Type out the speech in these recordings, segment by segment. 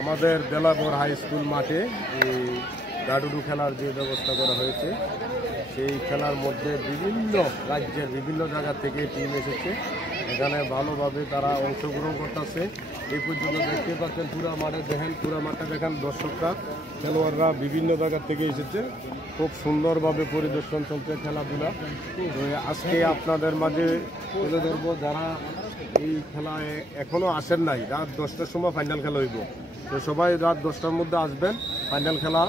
আমাদের Belapur high school মাঠে এই গাডুডু খেলার যে ব্যবস্থা করা হয়েছে, সেই খেলার মধ্যে বিভিন্ন রাজ্যের বিভিন্ন জায়গা থেকে টিম এসেছে। এখানে ভালোভাবে তারা অংশগ্রহণ করতেছে। এই পর্যন্ত দেখতে পাচ্ছেন পুরা মাঠে দেখেন, পুরা মাঠে দেখেন দর্শকরা, খেলোয়াড়রা বিভিন্ন জায়গা থেকে এসেছে। খুব সুন্দরভাবে পরিদর্শন চলছে খেলাধুলা। আজকে আপনাদের মাঝে তুলে ধরবো যারা এই খেলায় এখনো আসেন নাই। রাত 10টার সময় ফাইনাল খেলা হইব, তো সবাই রাত 10টার মধ্যে আসবেন। ফাইনাল খেলা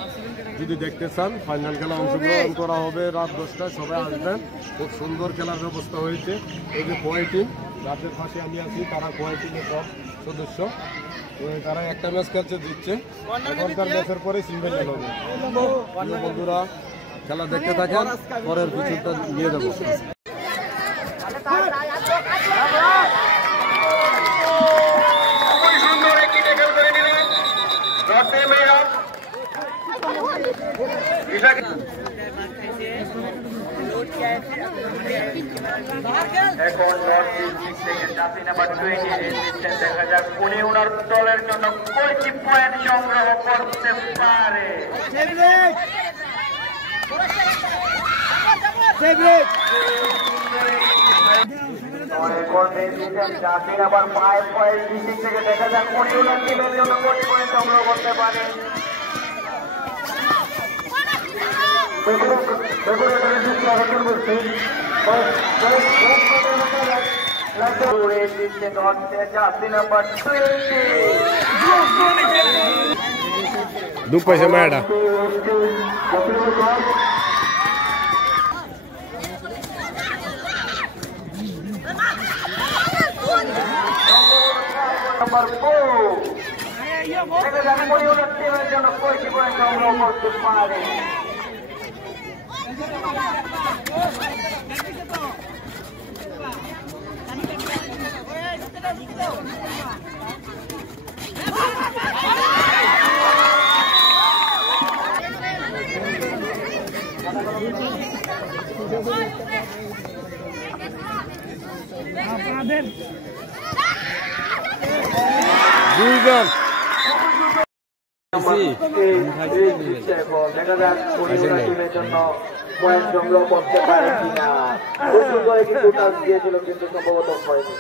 যদি দেখতে চান, ফাইনাল খেলা অংশগ্রহণ করা হবে রাত 10টায়, সবাই আসবেন। খুব সুন্দর খেলার ব্যবস্থা হয়েছে। এই যে কোয়াই টিম, রাতের পাশে আমি আছি, তারা কোয়াই টিমের সব সদস্য। তো তারা একটা ম্যাচ খেলছে, জিতছে। এখনকার ম্যাচের পরে সেমিফাইনাল হবে। বন্ধুরা খেলা দেখতে থাকেন, পরের কিছুটা নিয়ে যাবো। এখন জার্সি নাম্বার 20 দেখা যাক উনি ওনার দলের জন্য কয়টি পয়েন্ট সংগ্রহ করতে পারে। জার্সি নাম্বার 5 পয়েন্ট থেকে দেখা যাক উনি ওনার টিমের জন্য কয়টি পয়েন্ট সংগ্রহ করতে পারে। দুঃখ পাইছে মায়াটা। নম্বর 4 টিমের জন্য কয়টি পয়েন্ট সংগ্রহ করতে পারে। দুইজন দেখা যাক টিমের জন্য পয়েন্ট সংগ্রহ করতে পারে কিনা। কিন্তু টাচ দিয়েছিল, কিন্তু সম্ভবত হয়নি।